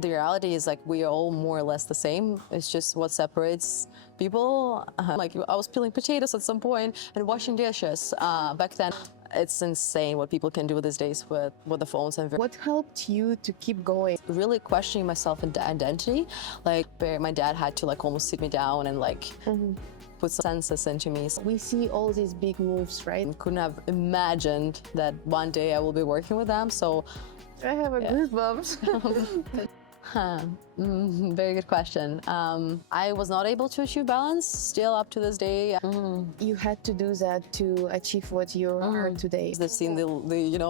the reality is like we are all more or less the same. It's just what separates people. Like I was peeling potatoes at some point and washing dishes back then. It's insane what people can do these days with the phones. And What helped you to keep going? really questioning myself and identity. Like my dad had to like almost sit me down and like put some senses into me. So We see all these big moves, right? I couldn't have imagined that one day I will be working with them. So I have a goosebumps. very good question. I was not able to achieve balance still up to this day. You had to do that to achieve what you are today. They've seen the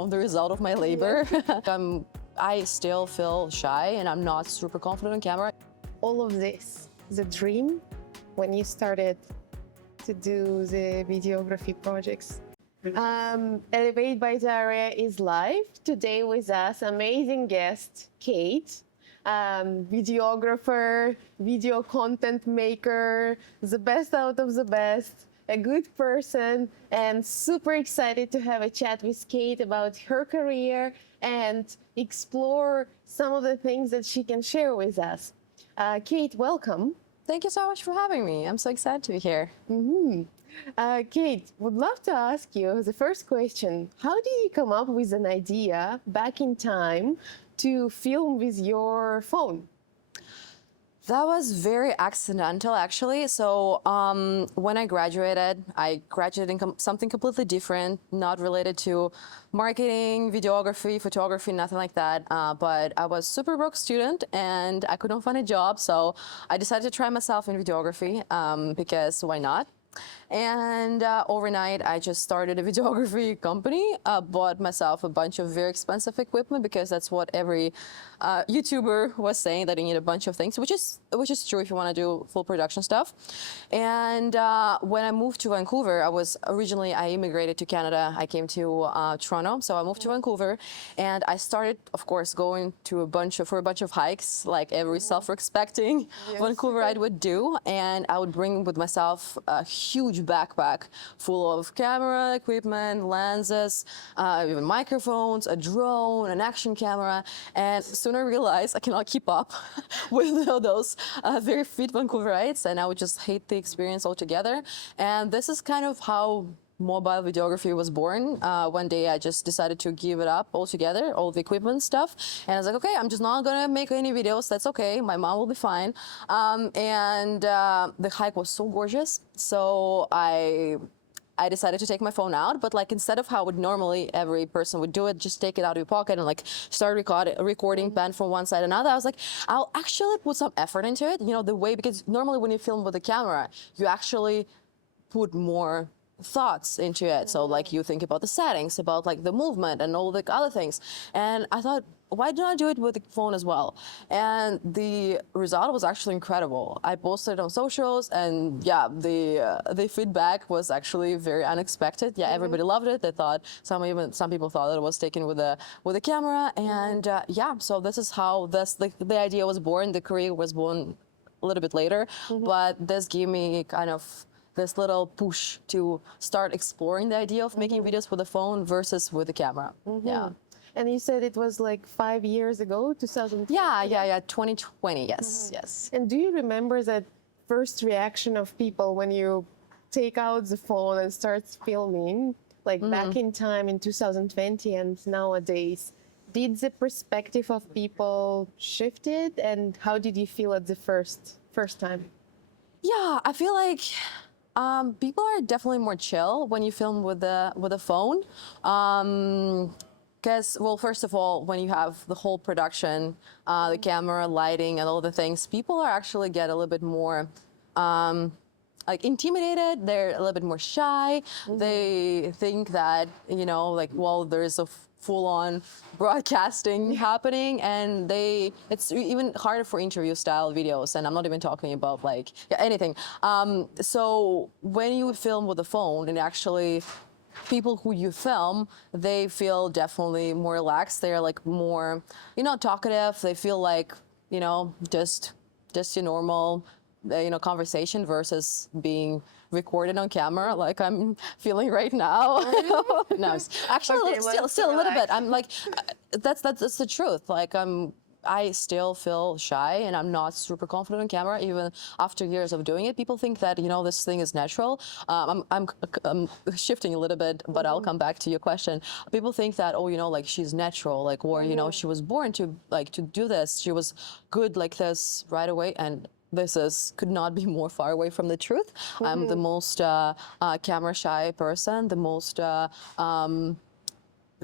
the result of my labor. I still feel shy and I'm not super confident on camera. All of this, the dream, when you started to do the videography projects. Elevate by Daria is live today with us. Amazing guest, Kate. Videographer, video content maker, the best out of the best, a good person, and super excited to have a chat with Kate about her career and explore some of the things that she can share with us. Kate, welcome. Thank you so much for having me. I'm so excited to be here. Kate, would love to ask you the first question. How did you come up with an idea back in time to film with your phone? That was very accidental, actually. So when I graduated in something completely different, not related to marketing, videography, photography, nothing like that. But I was super broke student and I couldn't find a job. So I decided to try myself in videography because why not? And overnight, I just started a videography company, bought myself a bunch of very expensive equipment because that's what every YouTuber was saying, that you need a bunch of things, which is true if you want to do full production stuff. And when I moved to Vancouver, I immigrated to Canada. I came to Toronto, so I moved to Vancouver, and I started, of course, going to for a bunch of hikes, like every self-respecting Vancouverite would do. And I would bring with myself a huge backpack full of camera equipment, lenses, even microphones, a drone, an action camera. And soon I realized I cannot keep up with those very fit Vancouverites, and I would just hate the experience altogether. And this is kind of how mobile videography was born. One day I just decided to give it up altogether, all the equipment stuff. And I was like, okay, I'm just not gonna make any videos. That's okay. My mom will be fine. The hike was so gorgeous. So I decided to take my phone out, but like instead of how would normally every person would do it, just take it out of your pocket and like start recording, pan from one side to another. I was like, I'll actually put some effort into it, because normally when you film with a camera, you actually put more thoughts into it. So like you think about the settings, about like the movement and all the other things. And I thought, why don't I do it with the phone as well? And the result was actually incredible. I posted it on socials, and yeah, the feedback was actually very unexpected. Yeah, everybody loved it. They thought some people thought that it was taken with a camera, and so this is how the idea was born. The career was born a little bit later, but this gave me kind of this little push to start exploring the idea of making videos with a phone versus with a camera. Yeah. And you said it was like 5 years ago, 2020? Yeah, 2020, yes. And do you remember that first reaction of people when you take out the phone and start filming, like back in time in 2020 and nowadays? Did the perspective of people shifted, and how did you feel at the first time? Yeah, I feel like people are definitely more chill when you film with a phone. Because, well, first of all, when you have the whole production, the camera, lighting, and all the things, people are actually get a little bit more like intimidated. They're a little bit more shy. They think that, there is a full-on broadcasting happening, and it's even harder for interview-style videos, and I'm not even talking about anything. So when you film with a phone, and actually people who you film, they feel definitely more relaxed. They're like more, talkative. They feel like, just your normal, conversation versus being recorded on camera like I'm feeling right now. No, actually, Okay, still a little bit. I'm like, that's the truth. Like I still feel shy and I'm not super confident on camera, even after years of doing it. People think that, you know, this thing is natural. I'm shifting a little bit, but I'll come back to your question. People think that, oh, you know, like she's natural, like, or, you know, she was born to like to do this. She was good like this right away. And this is could not be more far away from the truth. I'm the most camera shy person, the most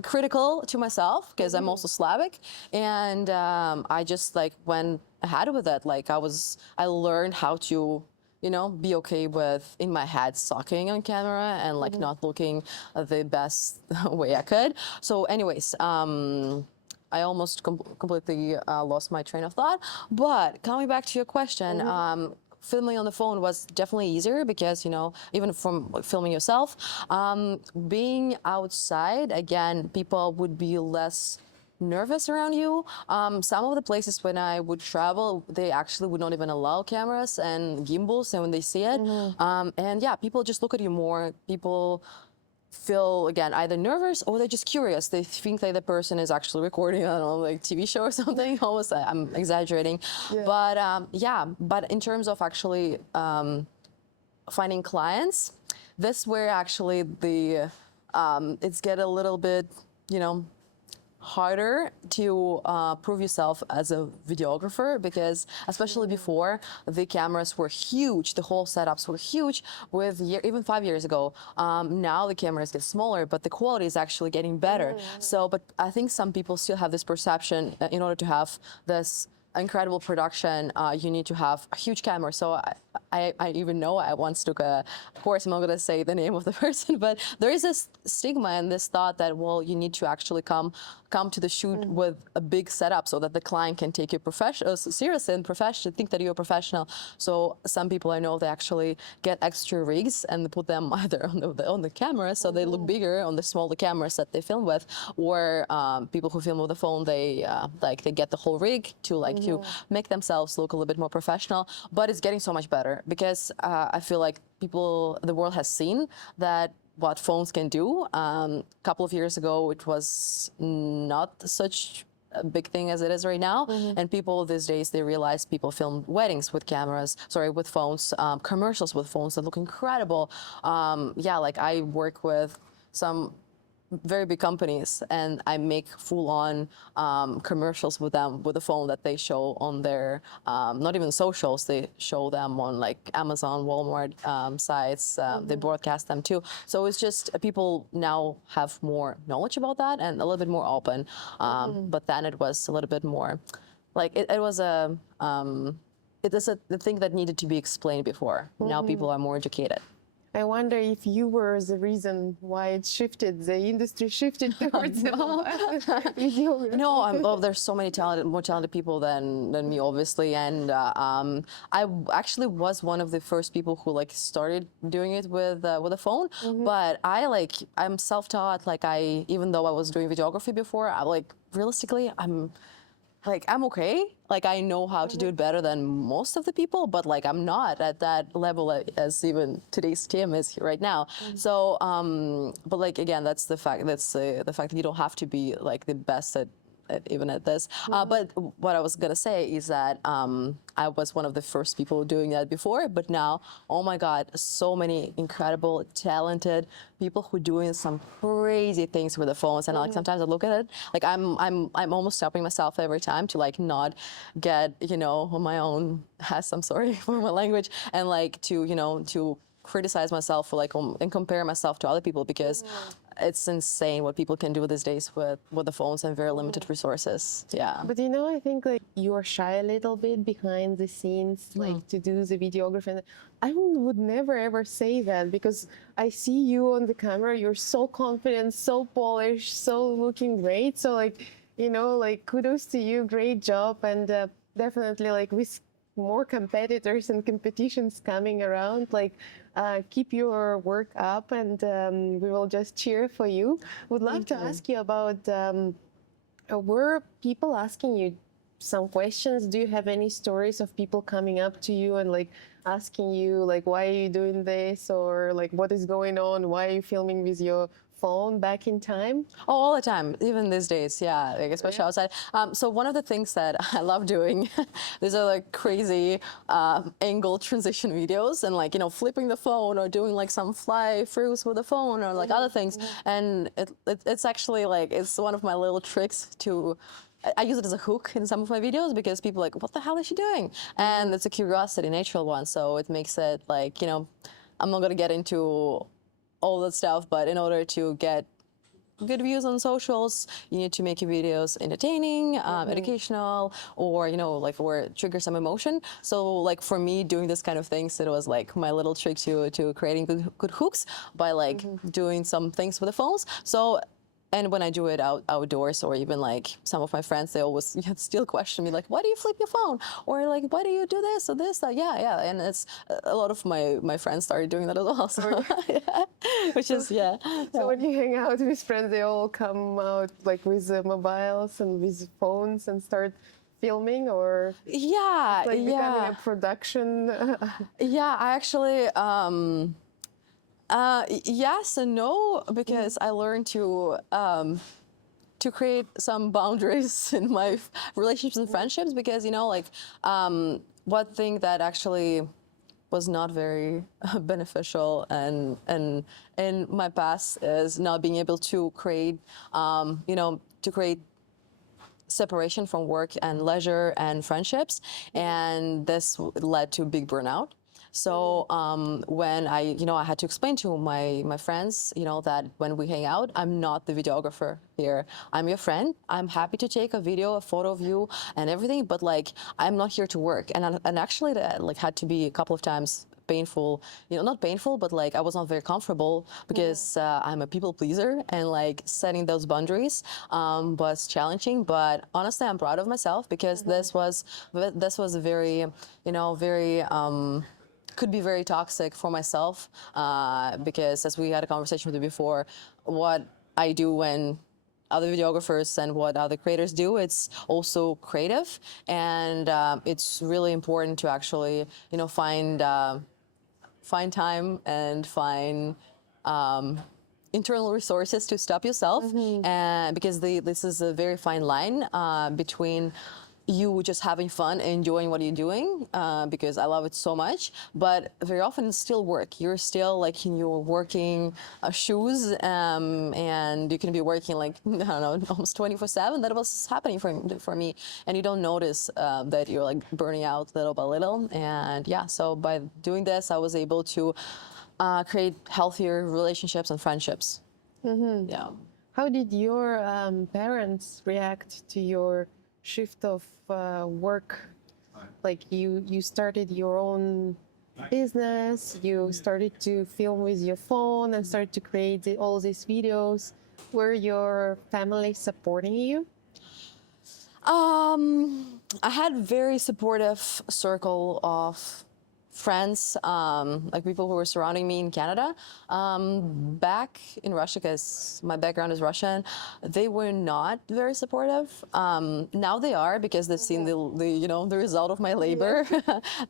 critical to myself because I'm also Slavic, and I just like went ahead with it. Like I learned how to, you know, be okay with in my head sucking on camera and like not looking the best way I could. So, anyways, I almost completely lost my train of thought. But coming back to your question, filming on the phone was definitely easier because, you know, even from filming yourself, being outside, again, people would be less nervous around you. Some of the places when I would travel, they actually would not even allow cameras and gimbals, and when they see it, and yeah, people just look at you more. People feel again either nervous or they're just curious. They think that the person is actually recording on a like TV show or something. Almost, I'm exaggerating, but yeah. But in terms of actually finding clients, this where actually the it's get a little bit, you know, harder to prove yourself as a videographer because especially before the cameras were huge, the whole setups were huge with even 5 years ago. Now the cameras get smaller, but the quality is actually getting better. So, but I think some people still have this perception in order to have this incredible production, you need to have a huge camera. So I even know I once took a course, I'm not gonna say the name of the person, but there is this stigma and this thought that, well, you need to actually come to the shoot with a big setup so that the client can take you seriously and think that you're a professional. So some people I know, they actually get extra rigs and they put them either on the camera so they look bigger on the smaller cameras that they film with, or people who film with the phone, they they get the whole rig to to make themselves look a little bit more professional. But it's getting so much better because I feel like the world has seen that what phones can do. A couple of years ago, it was not such a big thing as it is right now. And people these days, they realize people film weddings with with phones, commercials with phones that look incredible. Yeah, like I work with some very big companies and I make full-on commercials with them with a phone that they show on their not even socials, they show them on like Amazon, Walmart sites. They broadcast them too. So it's just people now have more knowledge about that and a little bit more open. But then it was a little bit more like it was a it is the thing that needed to be explained before. Now people are more educated. I wonder if you were the reason why it shifted, the industry shifted towards videography. No, well, there's so many more talented people than me, obviously, and I actually was one of the first people who like started doing it with a phone. But I'm self-taught. Like even though I was doing videography before, realistically, I'm okay. Like I know how to do it better than most of the people, but like I'm not at that level as even today's team is right now. So, but like again, that's the fact. That's the fact that you don't have to be like the best at even at this. But what I was gonna say is that I was one of the first people doing that before, but now, oh my God, so many incredible, talented people who doing some crazy things with the phones. And like sometimes I look at it, like I'm almost stopping myself every time to like not get, you know, on my own ass, I'm sorry for my language, and like to, you know, to criticize myself for like and compare myself to other people because it's insane what people can do these days with the phones and very limited resources. Yeah. But you know, I think like you are shy a little bit behind the scenes, like to do the videography. And I would never ever say that because I see you on the camera. You're so confident, so polished, so looking great. So like, you know, like kudos to you, great job, and definitely like with more competitors and competitions coming around, like keep your work up, and we will just cheer for you. Would love to ask you about were people asking you some questions? Do you have any stories of people coming up to you and like asking you like, why are you doing this, or like what is going on, why are you filming with your phone back in time? Oh, all the time, even these days, yeah, like especially outside. So one of the things that I love doing, these are like crazy angle transition videos, and like flipping the phone or doing like some fly throughs with the phone or like other things. And it's actually like it's one of my little tricks to. I use it as a hook in some of my videos because people are like, what the hell is she doing? And it's a curiosity, natural one, so it makes it like I'm not gonna get into all that stuff, but in order to get good views on socials, you need to make your videos entertaining, educational, or like or trigger some emotion. So like for me, doing this kind of things, it was like my little trick to creating good hooks by like doing some things with the phones. So. And when I do it outdoors, or even like some of my friends, they always still question me, like, why do you flip your phone? Or like, why do you do this or this? Yeah. And it's a lot of my friends started doing that as well. So, which is, yeah. So when you hang out with friends, they all come out like with mobiles and with phones and start filming, or Yeah, like becoming a production? Yeah, I actually, yes and no, because I learned to create some boundaries in my relationships and friendships, because like one thing that actually was not very beneficial and in my past is not being able to create to create separation from work and leisure and friendships, and this led to big burnout. So when I had to explain to my friends, that when we hang out, I'm not the videographer here. I'm your friend. I'm happy to take a video, a photo of you, and everything, but like I'm not here to work. And actually, that like had to be a couple of times painful, not painful, but like I was not very comfortable because I'm a people pleaser, and like setting those boundaries was challenging. But honestly, I'm proud of myself because this was a very, very could be very toxic for myself because, as we had a conversation with you before, what I do when other videographers and what other creators do, it's also creative, and it's really important to actually find time and find internal resources to stop yourself, and because this is a very fine line between you just having fun, enjoying what you're doing, because I love it so much, but very often it's still work. You're still like in your working shoes, and you can be working like, I don't know, almost 24/7. That was happening for me, and you don't notice that you're like burning out little by little. And yeah, so by doing this, I was able to create healthier relationships and friendships. Yeah. How did your parents react to your shift of work? Like you started your own business, you started to film with your phone and started to create all these videos. Were your family supporting you? I had very supportive circle of friends, like people who were surrounding me in Canada. Back in Russia, because my background is Russian, they were not very supportive. Now they are, because they've seen the result of my labor.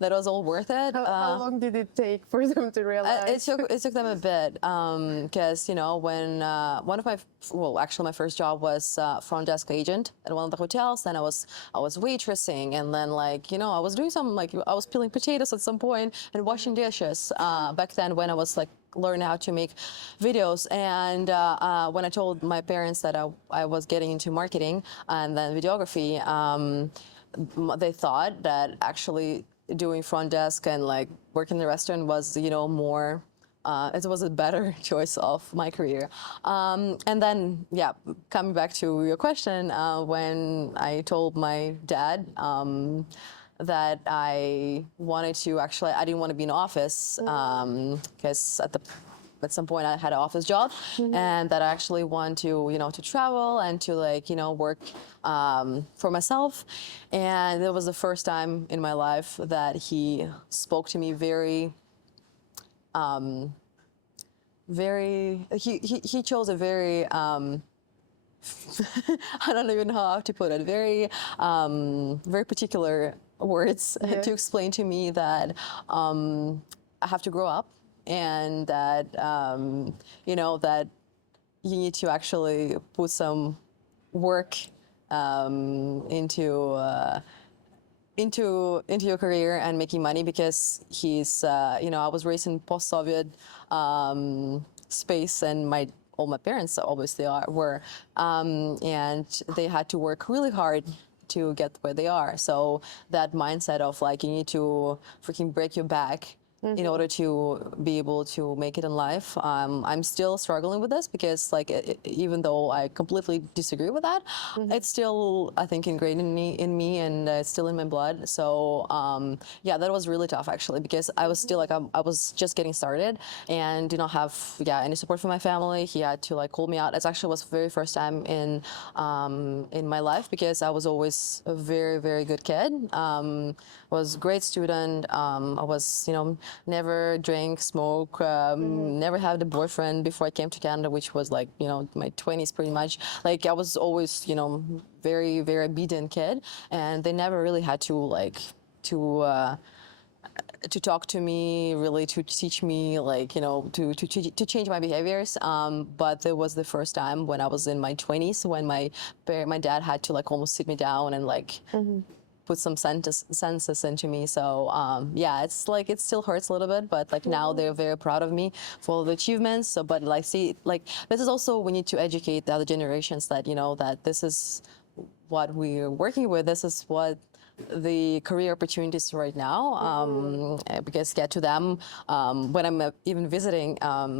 That was all worth it. How long did it take for them to realize? It took them a bit, because when actually my first job was front desk agent at one of the hotels. Then I was waitressing, and then I was doing some, like I was peeling potatoes at some point and washing dishes back then, when I was like learning how to make videos. And when I told my parents that I was getting into marketing and then videography, they thought that actually doing front desk and like working in the restaurant was more it was a better choice of my career. And then, yeah, coming back to your question, when I told my dad that I wanted to I didn't want to be in office, because at some point I had an office job, and that I actually want to, to travel and to work for myself. And it was the first time in my life that he spoke to me very, he chose a very, I don't even know how to put it, very, very particular words to explain to me that I have to grow up, and that, that you need to actually put some work into your career and making money, because he's I was raised in post-Soviet space, and all my parents obviously were, and they had to work really hard to get where they are. So that mindset of like you need to freaking break your back in order to be able to make it in life. I'm still struggling with this, because like even though I completely disagree with that, it's still, I think, ingrained in me, and it's still in my blood. So yeah, that was really tough actually, because I was still like I was just getting started and did not have any support from my family. He had to like call me out. It actually was the very first time in my life, because I was always a very, very good kid. Was a great student. I was, never drink, smoke, never had a boyfriend before I came to Canada, which was like, my 20s pretty much. Like I was always, very, very obedient kid, and they never really had to like to talk to me, really to teach me, like, to change my behaviors. But there was the first time when I was in my 20s, when my dad had to like almost sit me down and like put some senses into me. So yeah, it's like it still hurts a little bit, but like now they're very proud of me for all the achievements. So, but like, see, like this is also, we need to educate the other generations that that this is what we're working with. This is what the career opportunities right now, because to them, when I'm even visiting,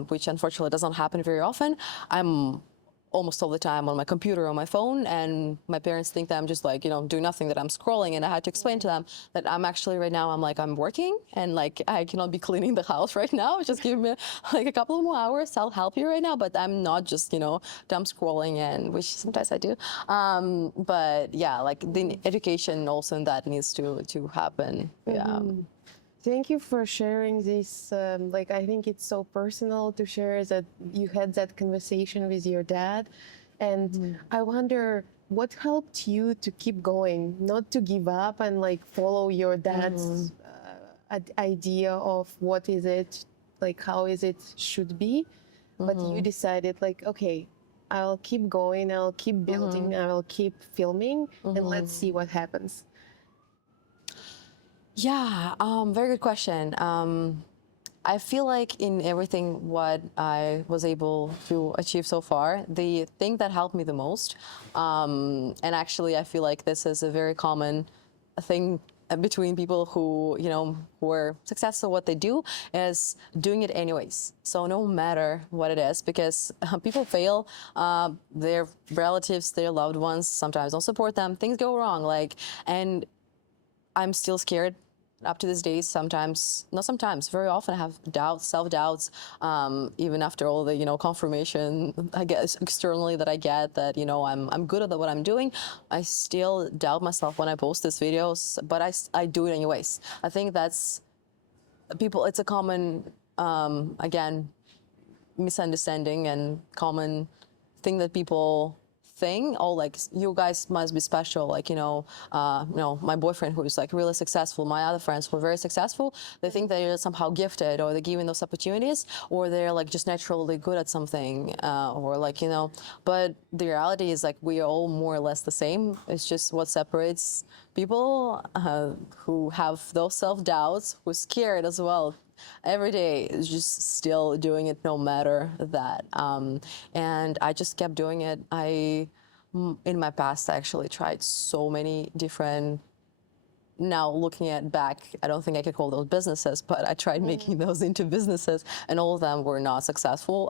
which unfortunately doesn't happen very often, I'm almost all the time on my computer, on my phone, and my parents think that I'm just like, doing nothing, that I'm scrolling, and I had to explain to them that I'm actually right now, I'm working, and like I cannot be cleaning the house right now. Just give me like a couple of more hours, I'll help you right now, but I'm not just, dumb scrolling, and which sometimes I do. But yeah, like the education also in that needs to happen. Yeah. Thank you for sharing this. Like, I think it's so personal to share that you had that conversation with your dad. And I wonder what helped you to keep going, not to give up and like follow your dad's idea of what is it, like how is it should be. But you decided like, okay, I'll keep going, I'll keep building, I'll keep filming, and let's see what happens. Yeah, very good question. I feel like in everything what I was able to achieve so far, the thing that helped me the most, and actually I feel like this is a very common thing between people who are successful at what they do, is doing it anyways. So no matter what it is, because people fail, their relatives, their loved ones sometimes don't support them, things go wrong, like, and I'm still scared up to this day. Sometimes, not sometimes, very often I have doubts, self-doubts, even after all the, confirmation, I guess, externally that I get that, I'm good at what I'm doing. I still doubt myself when I post these videos, but I do it anyways. I think that's, it's a common, again, misunderstanding and common thing that people think, oh, like you guys must be special, like my boyfriend who's like really successful, my other friends who are very successful, they think they're somehow gifted, or they're given those opportunities, or they're like just naturally good at something, or like but the reality is like we are all more or less the same. It's just what separates people who have those self-doubts, who's scared as well every day, is just still doing it no matter that. And I just kept doing it. In my past, I actually tried so many different, now looking at back, I don't think I could call those businesses, but I tried making those into businesses, and all of them were not successful.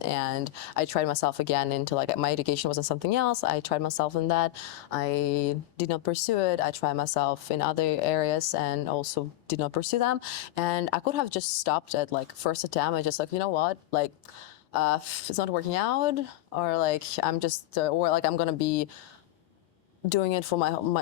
And I tried myself again into like, my education wasn't something else. I tried myself in that. I did not pursue it. I tried myself in other areas and also did not pursue them. And I could have just stopped at like first attempt and just like, you know what, like, it's not working out, or like I'm just, or like I'm gonna be doing it for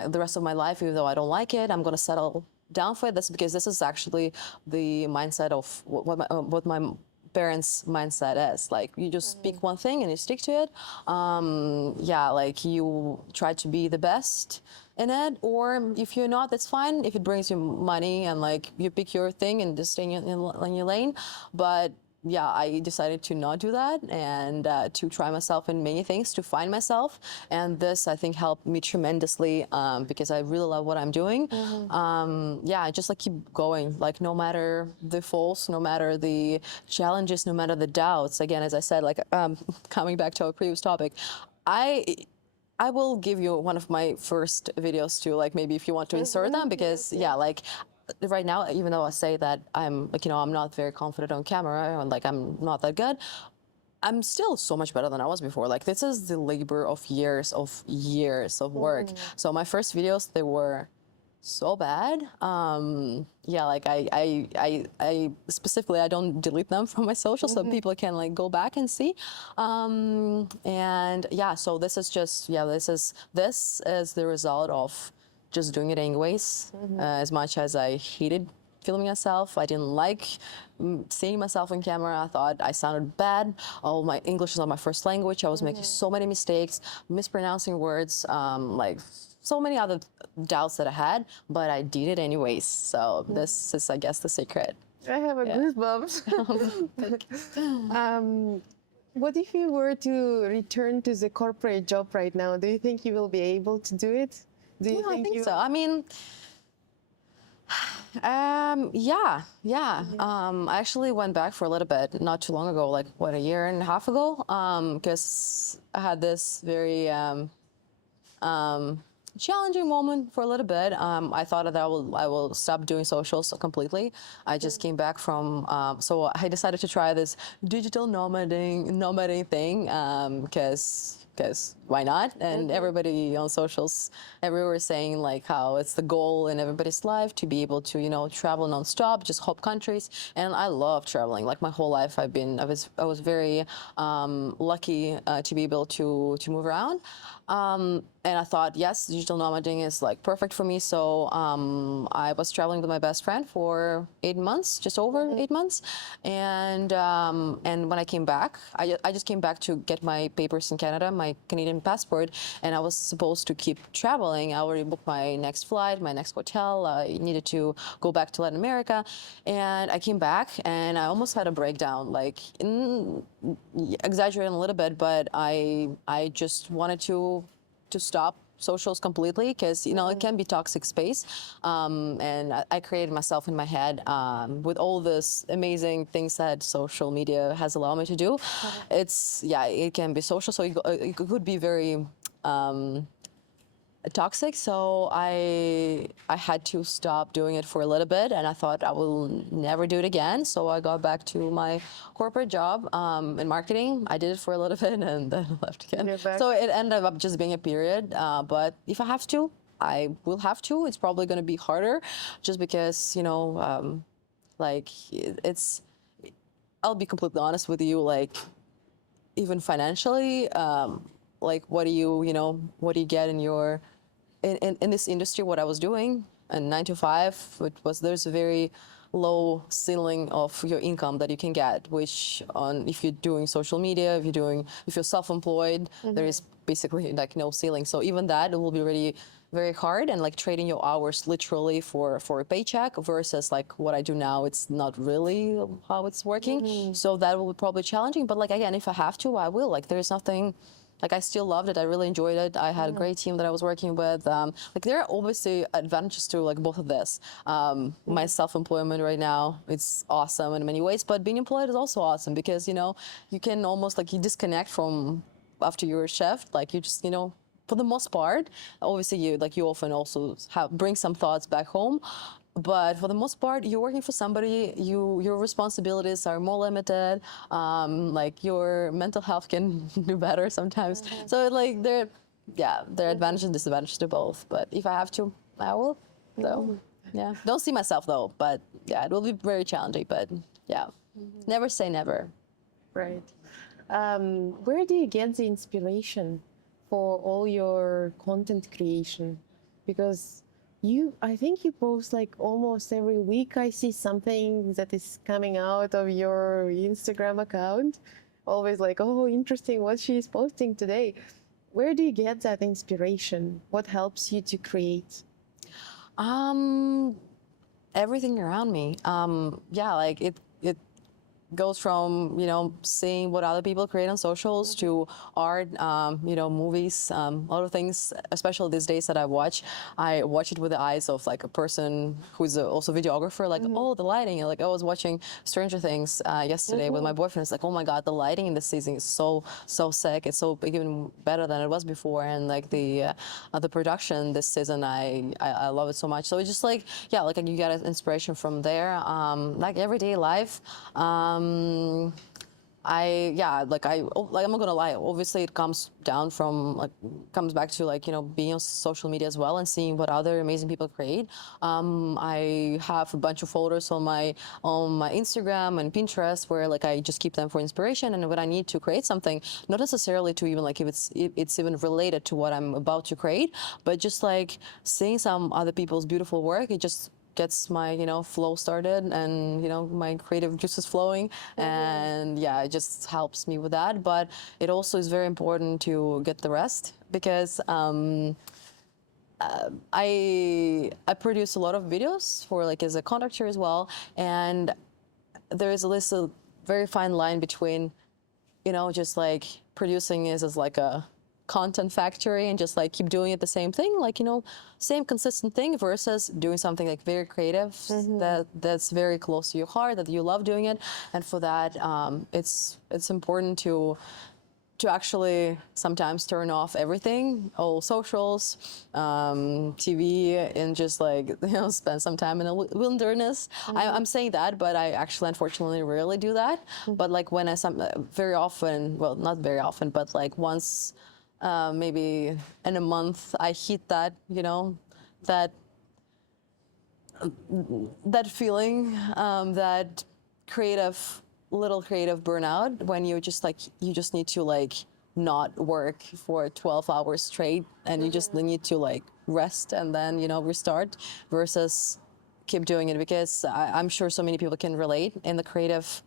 the rest of my life, even though I don't like it. I'm going to settle down for it. That's because this is actually the mindset of what my parents' mindset is. Like, you just pick one thing and you stick to it. Yeah, like you try to be the best in it, or if you're not, that's fine. If it brings you money and like you pick your thing and just stay in your lane. But yeah, I decided to not do that and to try myself in many things, to find myself. And this, I think, helped me tremendously because I really love what I'm doing. Yeah, I just like keep going, like no matter the faults, no matter the challenges, no matter the doubts. Again, as I said, like coming back to our previous topic, I I will give you one of my first videos too, like maybe if you want to insert them, because yeah, like right now, even though I say that I'm like, I'm not very confident on camera and like I'm not that good, I'm still so much better than I was before. Like this is the labor of years of work. So my first videos, they were so bad. Yeah, like I specifically, I don't delete them from my social so people can like go back and see. And yeah, so this is just, yeah, this is the result of just doing it anyways. As much as I hated filming myself, I didn't like seeing myself on camera. I thought I sounded bad. Oh, my English is not my first language. I was making so many mistakes, mispronouncing words, like so many other doubts that I had, but I did it anyways. So this is, I guess, the secret. I have a goosebumps. What if you were to return to the corporate job right now? Do you think you will be able to do it? Do you Yeah, I think you... so. I mean, yeah. I actually went back for a little bit, not too long ago, like what, a year and a half ago, because I had this very challenging moment for a little bit. I thought that I will stop doing socials completely. I just came back from, so I decided to try this digital nomading thing because why not? And everybody on socials everywhere is saying like how it's the goal in everybody's life to be able to travel nonstop, just hop countries. And I love traveling. Like my whole life, I was very lucky to be able to move around. And I thought, yes, digital nomading is like perfect for me. So I was traveling with my best friend for 8 months, just over 8 months. And when I came back, I just came back to get my papers in Canada, my Canadian passport, and I was supposed to keep traveling. I already booked my next flight, my next hotel. I needed to go back to Latin America, and I came back and I almost had a breakdown, like exaggerating a little bit, but I just wanted to stop socials completely because it can be toxic space, and I created myself in my head with all this amazing things that social media has allowed me to do. It can be social, so it could be very toxic. So I had to stop doing it for a little bit, and I thought I will never do it again. So I got back to my corporate job in marketing. I did it for a little bit and then left again. So it ended up just being a period. But if I have to, I will have to. It's probably going to be harder, just because like it's. I'll be completely honest with you. Like even financially, like what do you get in your in this industry, what I was doing, and 9 to 5, there's a very low ceiling of your income that you can get, which if you're doing social media, if you're self-employed, there is basically like no ceiling. So even that, it will be really very hard, and like trading your hours literally for a paycheck versus like what I do now, it's not really how it's working. So that will be probably challenging. But like again, if I have to, I will. Like there's nothing. Like I still loved it. I really enjoyed it. I had a great team that I was working with. Like there are obviously advantages to like both of this. My self-employment right now, it's awesome in many ways, but being employed is also awesome because you can almost like you disconnect from after your shift. Like you just for the most part, obviously you often also bring some thoughts back home. But for the most part, you're working for somebody. Your responsibilities are more limited. Like your mental health can do better sometimes. So like there are advantages and disadvantages to both. But if I have to, I will. So yeah, don't see myself though. But yeah, it will be very challenging. But yeah, never say never. Right. Where do you get the inspiration for all your content creation? Because I think you post like almost every week. I see something that is coming out of your Instagram account. Always like, oh, interesting what she's posting today. Where do you get that inspiration? What helps you to create? Everything around me. Yeah, like it goes from seeing what other people create on socials to art, movies, a lot of things. Especially these days that I watch it with the eyes of like a person who's also videographer. Like, oh, the lighting. Like I was watching Stranger Things yesterday with my boyfriend. It's like, oh my god, the lighting in this season is so sick. It's so even better than it was before. And like the production this season, I love it so much. So it's just like, yeah, like you get inspiration from there. Like everyday life. I'm not gonna lie. Obviously, it comes back to being on social media as well and seeing what other amazing people create. I have a bunch of folders on my Instagram and Pinterest where like I just keep them for inspiration, and when I need to create something, not necessarily to even like if it's even related to what I'm about to create, but just like seeing some other people's beautiful work, it just gets my flow started and my creative juices flowing, and yeah, it just helps me with that. But it also is very important to get the rest because I produce a lot of videos for like as a conductor as well, and there is a very fine line between just like producing is as like a content factory and just like keep doing it the same thing, like same consistent thing, versus doing something like very creative that's very close to your heart, that you love doing it. And for that, it's important to actually sometimes turn off everything, all socials, TV, and just like spend some time in the wilderness. I'm saying that, but I actually unfortunately rarely do that. But like when very often, well, not very often, but like once, maybe in a month, I hit that that that feeling, that little creative burnout, when you just need to like not work for 12 hours straight, and you just need to like rest and then restart, versus keep doing it. Because I'm sure so many people can relate in the creative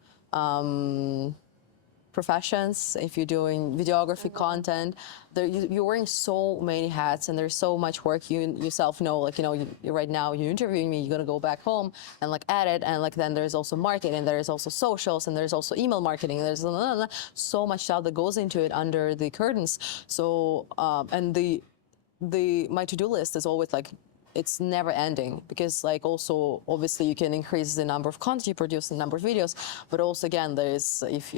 professions. If you're doing videography content, you're wearing so many hats, and there's so much work. You yourself know, like right now you're interviewing me, you're gonna go back home and like edit, and like then there's also marketing, there's also socials, and there's also email marketing, there's so much stuff that goes into it under the curtains. So and my to-do list is always like, it's never ending, because like also obviously you can increase the number of content you produce, the number of videos, but also again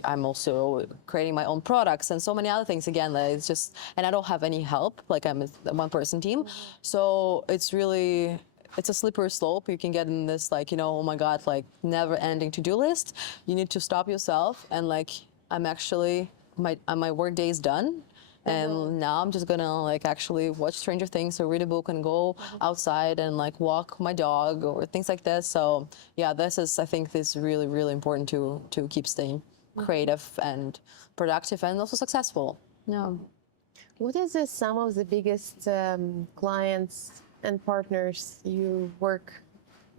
I'm also creating my own products and so many other things. Again, that it's just, and I don't have any help, like I'm a one-person team. So it's a slippery slope. You can get in this like oh my god, like never ending to-do list. You need to stop yourself and like, I'm actually my work day is done. And now I'm just gonna like actually watch Stranger Things or read a book and go outside and like walk my dog or things like this. So yeah, I think this is really, really important to keep staying creative and productive and also successful. Yeah. What is some of the biggest clients and partners you work,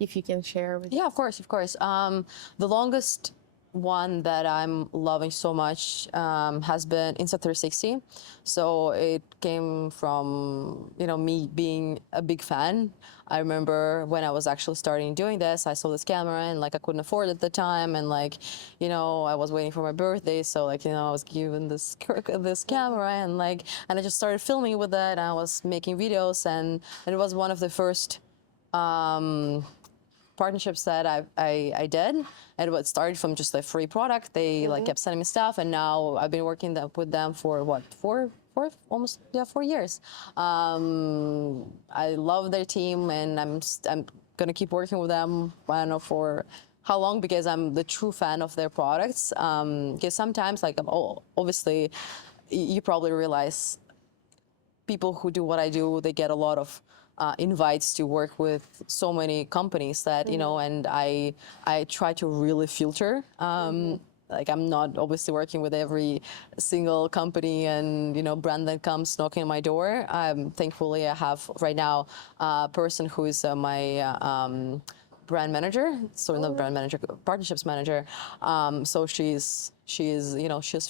if you can share with Yeah, of course, of course. The longest one that I'm loving so much has been Insta360. So it came from me being a big fan. I remember when I was actually starting doing this, I saw this camera and like I couldn't afford it at the time, and like I was waiting for my birthday, so like I was given this camera, and I just started filming with it, and I was making videos, and it was one of the first partnerships that I did. And it started from just a free product. They like kept sending me stuff, and now I've been working with them for what, almost 4 years. I love their team, and I'm gonna keep working with them. I don't know for how long, because I'm the true fan of their products. Because sometimes, like, obviously, you probably realize people who do what I do, they get a lot of invites to work with so many companies that and I try to really filter. Like, I'm not obviously working with every single company and brand that comes knocking on my door. Thankfully, I have right now a person who is my brand manager, so not brand manager, partnerships manager. So she's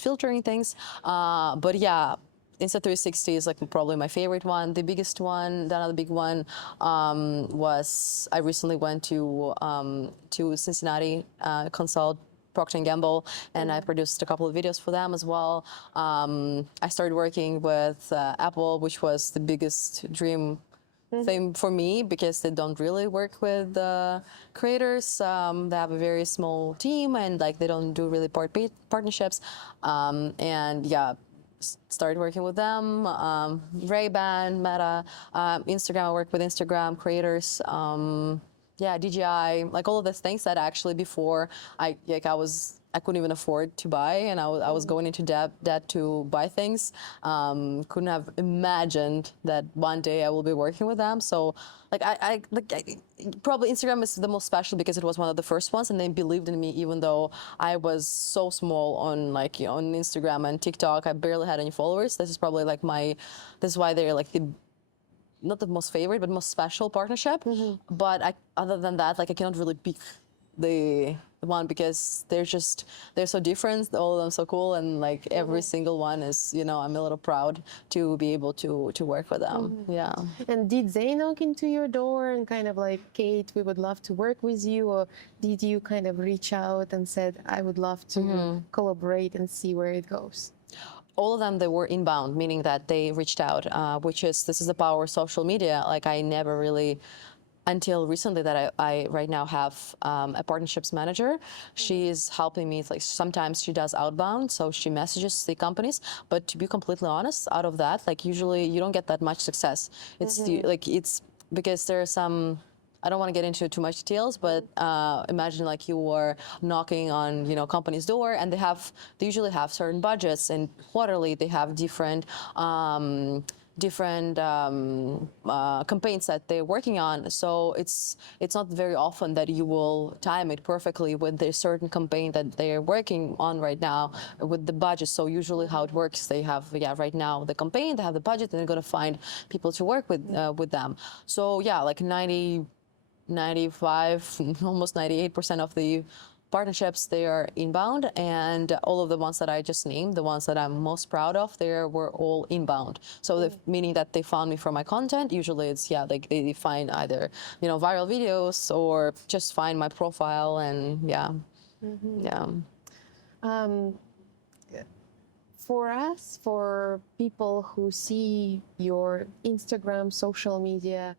filtering things. But yeah, Insta360 is like probably my favorite one. The biggest one, the other big one, was I recently went to Cincinnati, consult Procter & Gamble, and I produced a couple of videos for them as well. I started working with Apple, which was the biggest dream thing for me because they don't really work with creators. They have a very small team and like they don't do really partnerships. And yeah, started working with them. Ray-Ban, Meta, Instagram. I work with Instagram creators. Yeah, DJI, like all of these things that actually before I couldn't even afford to buy, and I was going into debt to buy things. Couldn't have imagined that one day I will be working with them. So, probably Instagram is the most special because it was one of the first ones, and they believed in me even though I was so small on on Instagram and TikTok. I barely had any followers. This is probably this is why they're like the not the most favorite, but most special partnership. But other than that, I cannot really pick the one because they're so different. All of them so cool, and like every single one is, I'm a little proud to be able to work with them. Yeah. And did they knock into your door and kind of like, Kate, we would love to work with you, or did you kind of reach out and said, I would love to collaborate and see where it goes? All of them, they were inbound, meaning that they reached out, this is the power of social media. Like I never really, until recently that I right now have a partnerships manager. She is helping me. Like sometimes she does outbound, so she messages the companies. But to be completely honest, out of that, like usually you don't get that much success. It's it's because there are some. I don't want to get into too much details, but imagine like you were knocking on company's door, and they usually have certain budgets, and quarterly they have different campaigns that they're working on. So it's not very often that you will time it perfectly with the certain campaign that they're working on right now with the budget. So usually how it works, they have right now the campaign, they have the budget, and they're going to find people to work with them. So yeah, like 95, almost 98% of the partnerships, they are inbound, and all of the ones that I just named, the ones that I'm most proud of, were all inbound. So meaning that they found me from my content. Usually it's like they find either viral videos or just find my profile, and For us, for people who see your Instagram, social media,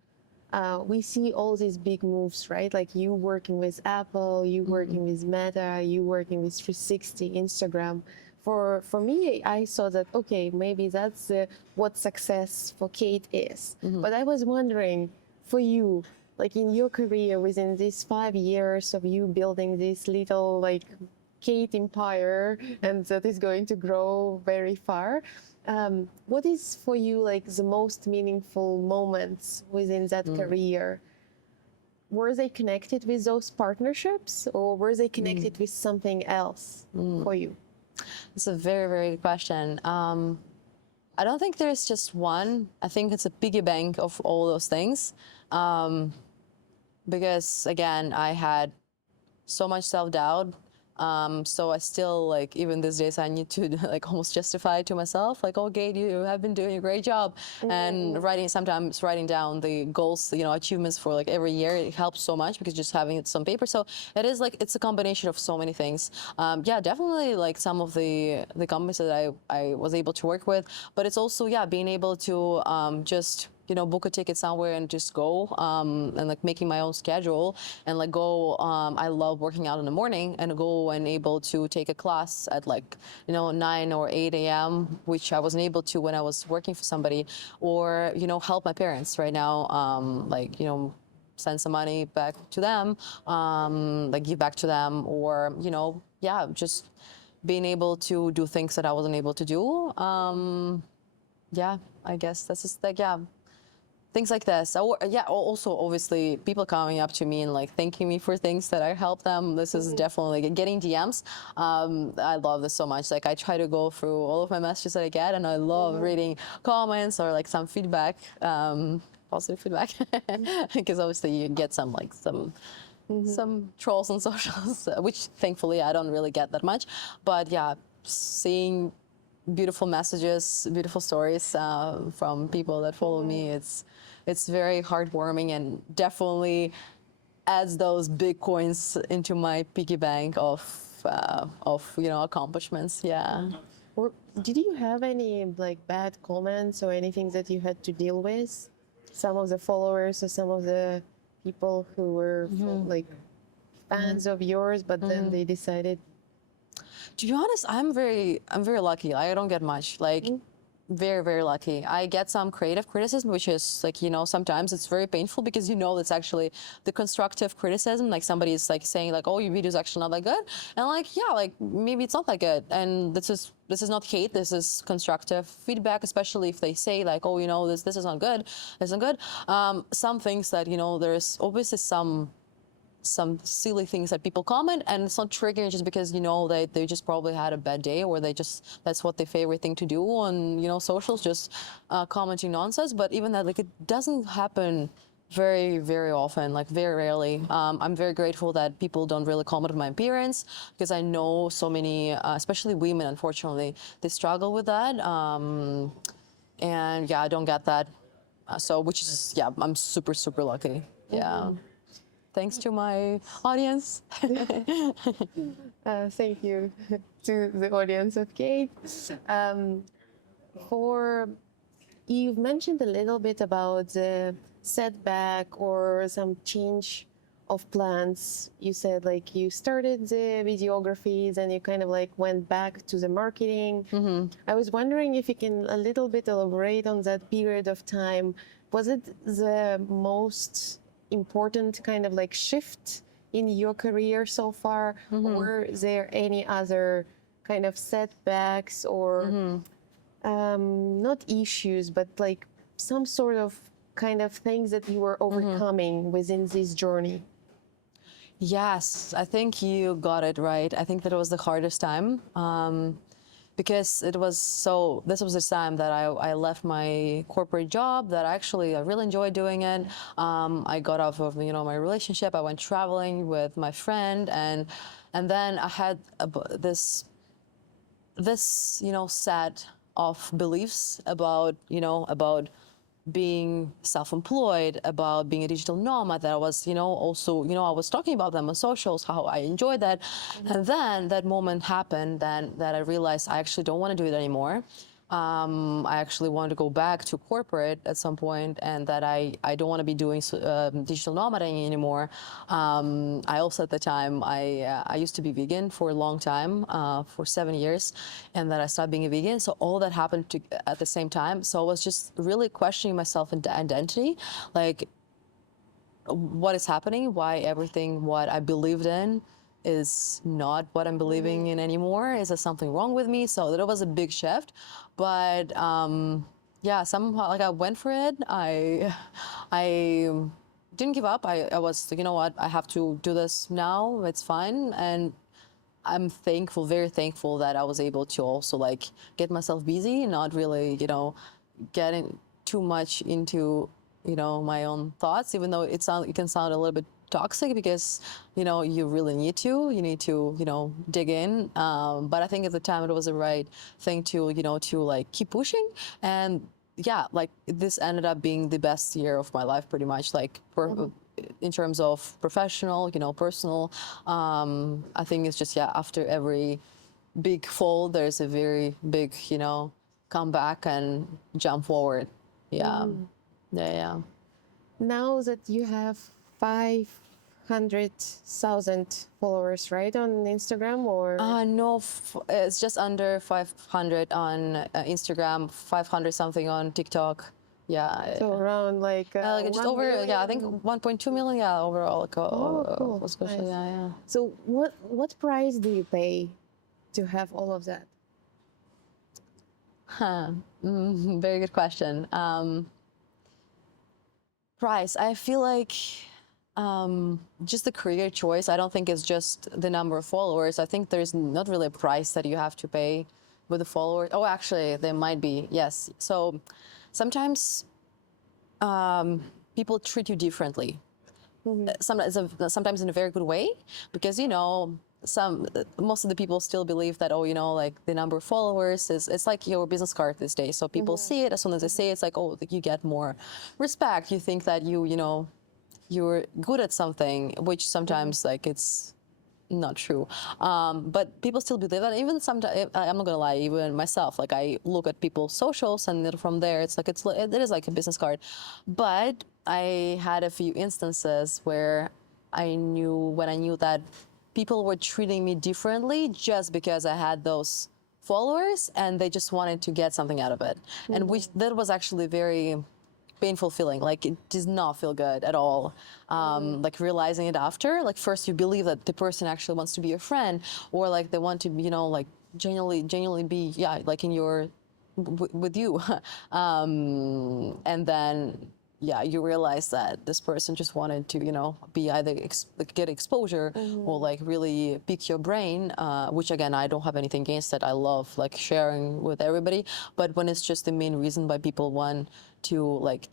we see all these big moves, right? Like you working with Apple, you working with Meta, you working with 360, Instagram. For me, I saw that, okay, maybe that's what success for Kate is. But I was wondering, for you, like in your career, within these 5 years of you building this little like Kate empire, and that is going to grow very far, what is for you like the most meaningful moments within that career? Were they connected with those partnerships, or were they connected with something else for you? It's a very, very good question. I don't think there's just one. I think it's a piggy bank of all those things. Because again, I had so much self-doubt. So I still, like, even these days, I need to like almost justify it to myself, like, oh, Kate, you have been doing a great job. And sometimes writing down the goals, achievements for like every year, it helps so much because just having it on paper. So it is like, it's a combination of so many things. Yeah, definitely like some of the companies that I was able to work with, but it's also, yeah, being able to just book a ticket somewhere and just go, and like making my own schedule and like go. I love working out in the morning and go and able to take a class at like 9 or 8 a.m., which I wasn't able to when I was working for somebody, or help my parents right now, like send some money back to them, like give back to them, or yeah, just being able to do things that I wasn't able to do. Yeah, I guess that's just like, yeah, things like this. Yeah, also obviously people coming up to me and like thanking me for things that I helped them. This is definitely like, getting DMs. I love this so much. Like I try to go through all of my messages that I get, and I love reading comments or like some feedback, positive feedback, because obviously you get some trolls on socials, which thankfully I don't really get that much. But yeah, seeing beautiful messages, beautiful stories from people that follow me, it's very heartwarming, and definitely adds those big coins into my piggy bank of accomplishments. Yeah. Or did you have any like bad comments or anything that you had to deal with? Some of the followers or some of the people who were like fans of yours, but then they decided. To be honest, I'm very lucky. I don't get much. Like very, very lucky. I get some creative criticism, which is like, sometimes it's very painful because it's actually the constructive criticism. Like somebody is like saying like, oh, your video is actually not that good. And like, yeah, like maybe it's not that good. And this is not hate. This is constructive feedback, especially if they say like, oh, this is not good. This isn't good. Some things that, there's obviously some silly things that people comment, and it's not triggering just because they just probably had a bad day, or that's what their favorite thing to do on socials, just commenting nonsense. But even that, like, it doesn't happen very, very often, like very rarely. I'm very grateful that people don't really comment on my appearance, because I know so many, especially women, unfortunately, they struggle with that. And yeah, I don't get that. So, which is, yeah, I'm super, super lucky. Yeah. Thanks to my audience. Thank you to the audience of Kate. For You've mentioned a little bit about the setback or some change of plans. You said like you started the videographies and you kind of like went back to the marketing. I was wondering if you can a little bit elaborate on that period of time. Was it the most important kind of like shift in your career so far? Were there any other kind of setbacks or not issues, but like some sort of kind of things that you were overcoming within this journey? Yes, I think you got it right. I think that it was the hardest time, because this was the time that I left my corporate job that I really enjoyed doing it. I got off of, my relationship. I went traveling with my friend, and then I had this set of beliefs about being self-employed, about being a digital nomad, that I was, also, I was talking about them on socials, how I enjoyed that. And then that moment happened, then that I realized I actually don't want to do it anymore. I actually wanted to go back to corporate at some point, and that I don't want to be doing digital nomading anymore. I also, at the time, I used to be vegan for a long time, for 7 years, and that I stopped being a vegan. So all that happened at the same time. So I was just really questioning myself and identity, like, what is happening, why everything what I believed in is not what I'm believing in anymore. Is there something wrong with me? So that was a big shift. But yeah, somehow like I went for it. I didn't give up. I was like, you know what, I have to do this now. It's fine. And I'm thankful, very thankful that I was able to also like get myself busy, not really, getting too much into my own thoughts, even though it can sound a little bit toxic, because you really need to dig in, but I think at the time it was the right thing to to like keep pushing. And yeah, like this ended up being the best year of my life, pretty much, like in terms of professional, personal. I think it's just, yeah, after every big fall there's a very big comeback and jump forward. Yeah. Yeah. Now that you have 500,000 followers, right, on Instagram, or? No, it's just under 500 on Instagram, 500 something on TikTok. Yeah. So around like Just 1 over, million? yeah, I think 1.2 million, yeah, overall. Like, cool. especially, Nice. yeah. So what price do you pay to have all of that? Very good question. Price, I feel like just the career choice. I don't think it's just the number of followers. I think there's not really a price that you have to pay with the followers. Oh, actually, there might be, yes. So sometimes people treat you differently. Sometimes in a very good way, because most of the people still believe that, like the number of followers it's like your business card these days. So people see it, as soon as they say it's like, oh, you get more respect. You think that you're good at something, which sometimes like it's not true. But people still believe that. Even sometimes, I'm not gonna lie, even myself, like I look at people's socials and then from there, it's like it is like a business card. But I had a few instances where when I knew that people were treating me differently just because I had those followers and they just wanted to get something out of it, and which that was actually very painful feeling. Like it does not feel good at all. Like realizing it after, like first you believe that the person actually wants to be your friend, or like they want to, like genuinely be, yeah, like in your, with you. And then, yeah, you realize that this person just wanted to, be either like get exposure or like really pique your brain, which again, I don't have anything against it. I love like sharing with everybody. But when it's just the main reason why people want to like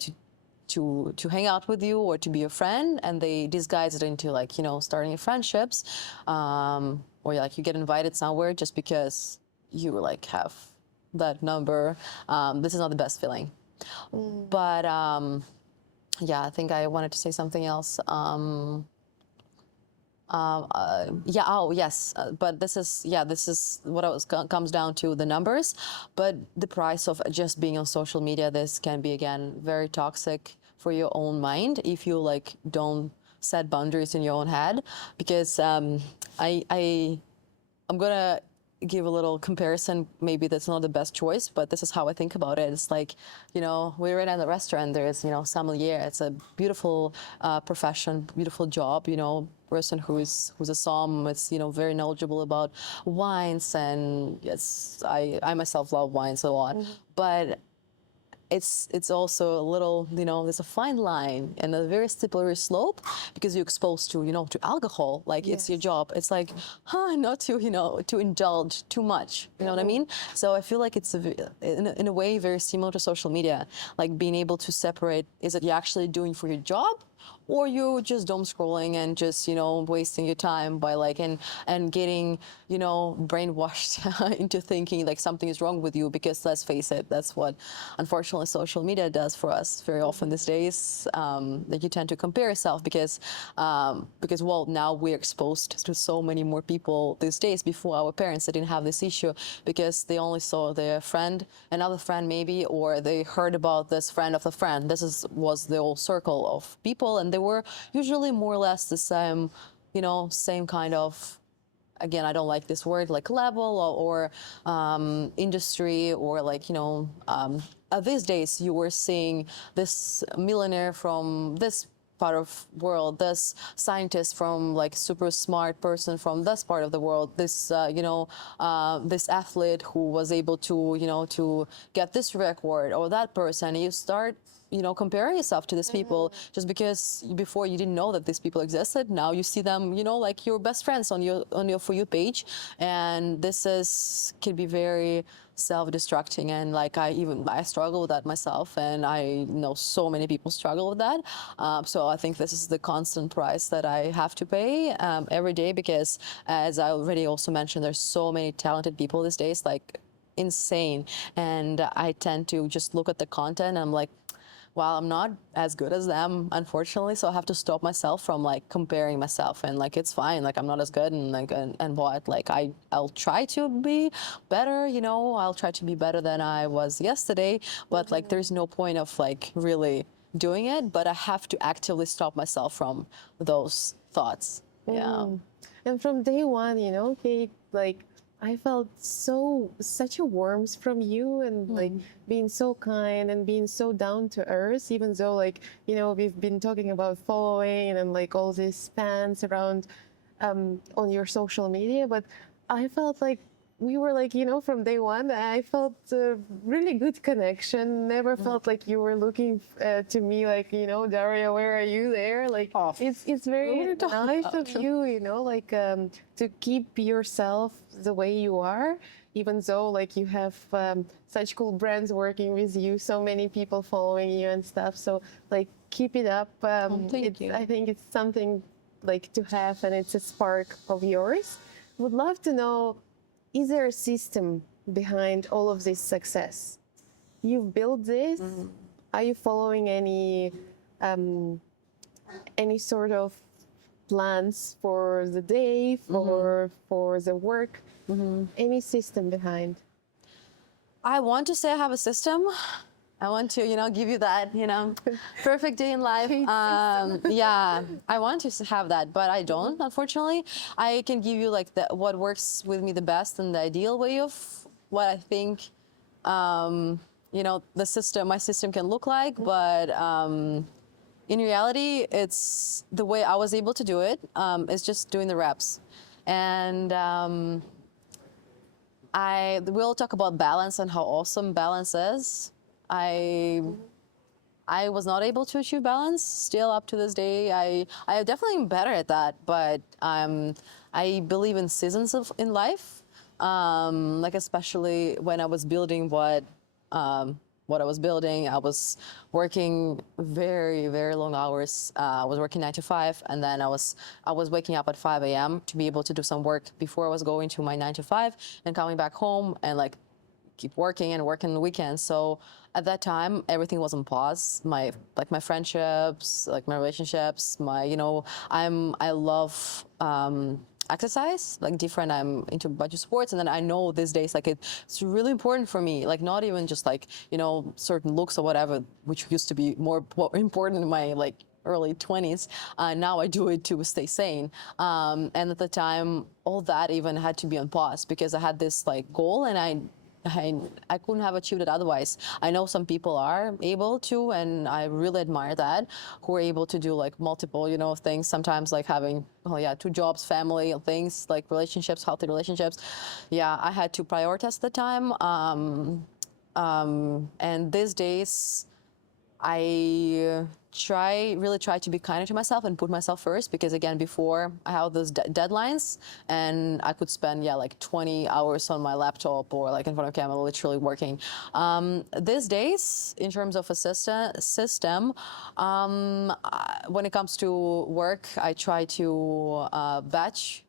to hang out with you or to be a friend, and they disguise it into like, starting friendships, or like you get invited somewhere just because you like have that number, this is not the best feeling. But yeah, I think I wanted to say something else. Yeah. Oh, yes. But this is what comes down to the numbers. But the price of just being on social media, this can be again very toxic for your own mind if you like don't set boundaries in your own head. Because I'm gonna give a little comparison. Maybe that's not the best choice, but this is how I think about it. It's like, we're in a restaurant. There's, sommelier. It's a beautiful profession, beautiful job. Person who's a som. It's very knowledgeable about wines, and yes, I myself love wines a lot, but it's also a little, there's a fine line and a very slippery slope because you're exposed to, to alcohol. Like it's your job. It's like, not to, to indulge too much. You know what I mean? So I feel like it's in a way very similar to social media, like being able to separate, is it you're actually doing for your job, or you just doom scrolling and just wasting your time by like and getting brainwashed into thinking like something is wrong with you, because let's face it, that's what unfortunately social media does for us very often these days, that you tend to compare yourself because well, now we're exposed to so many more people these days. Before, our parents, they didn't have this issue because they only saw their friend, another friend maybe, or they heard about this friend of a friend. Was the whole circle of people, and they were usually more or less the same, same kind of, again, I don't like this word, like level or industry, or like, these days you were seeing this millionaire from this part of world, this scientist from like super smart person from this part of the world, this this athlete who was able to to get this record, or that person. You start comparing yourself to these people just because before you didn't know that these people existed. Now you see them, like your best friends on your For You page, and can be very self-destructing. And like I struggle with that myself, and I know so many people struggle with that. So I think this is the constant price that I have to pay every day, because as I already also mentioned, there's so many talented people these days, like insane. And I tend to just look at the content and I'm like, well, I'm not as good as them, unfortunately. So I have to stop myself from like comparing myself, and like it's fine. Like I'm not as good, and like and what? Like I'll try to be better. I'll try to be better than I was yesterday. But like there's no point of like really doing it. But I have to actively stop myself from those thoughts. Yeah. And from day one, Kate, like I felt such a warmth from you, and like being so kind and being so down to earth, even though like, we've been talking about following and like all these fans around on your social media, but I felt like we were like, from day one, I felt a really good connection. Never felt like you were looking to me like, Daria, where are you there? Like, it's very nice of you, like to keep yourself the way you are, even though like you have such cool brands working with you, so many people following you and stuff. So like, keep it up. Thank you. I think it's something like to have, and it's a spark of yours. Would love to know, is there a system behind all of this success? You've built this. Are you following any sort of plans for the day, for the work? Any system behind? I want to say I have a system. I want to, give you that, perfect day in life. Yeah, I want to have that, but I don't, unfortunately. I can give you like what works with me the best and the ideal way of what I think, my system can look like. But in reality, it's the way I was able to do it is just doing the reps. And we'll talk about balance and how awesome balance is. I was not able to achieve balance still up to this day. I definitely am better at that, but I believe in seasons in life. Like especially when I was building what I was building, I was working very, very long hours. I was working 9 to 5, and then I was waking up at 5 a.m. to be able to do some work before I was going to my 9 to 5 and coming back home and like keep working and working the weekends. So at that time, everything was on pause. My friendships, like my relationships, I love exercise, like different. I'm into a bunch of sports, and then I know these days like it's really important for me, like not even just like certain looks or whatever, which used to be more important in my like early 20s. Now I do it to stay sane. And at the time, all that even had to be on pause because I had this like goal, and I couldn't have achieved it otherwise. I know some people are able to, and I really admire that, who are able to do like multiple, things, sometimes like having, 2 jobs, family, things like relationships, healthy relationships. Yeah, I had to prioritize the time. And these days, I really try to be kinder to myself and put myself first, because again, before I have those deadlines, and I could spend like 20 hours on my laptop or like in front of camera literally working. These days, in terms of a system, when it comes to work, I try to batch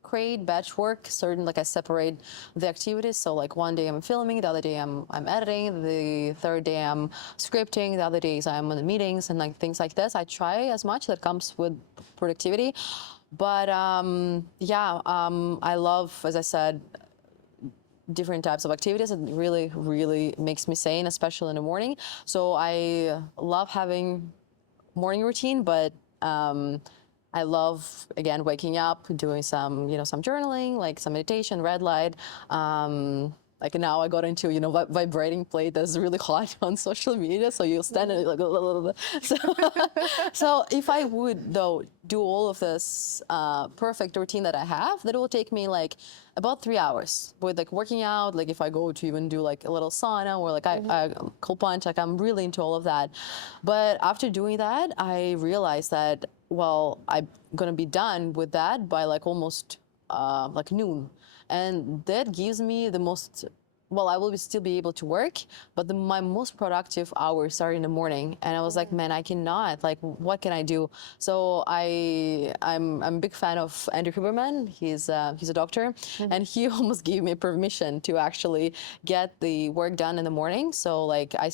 work, certain, like I separate the activities. So like one day I'm filming, the other day I'm editing, the third day I'm scripting, the other days I'm on the meetings and like things like this. I try as much that comes with productivity. But I love, as I said, different types of activities. It really, really makes me sane, especially in the morning. So I love having morning routine, but I love, again, waking up, doing some, some journaling, like some meditation, red light. Like now I got into, vibrating plate that's really hot on social media. So you'll stand in it like, so, so if I would, though, do all of this perfect routine that I have, that will take me like about 3 hours with like working out. Like if I go to even do like a little sauna or like I cold plunge, like I'm really into all of that. But after doing that, I realized that, well, I'm gonna be done with that by like almost like noon. And that gives me the most, well, I will still be able to work, but my most productive hours are in the morning. And I was like, man, I cannot, like, what can I do? So I'm a big fan of Andrew Huberman. He's a doctor, and he almost gave me permission to actually get the work done in the morning. So like I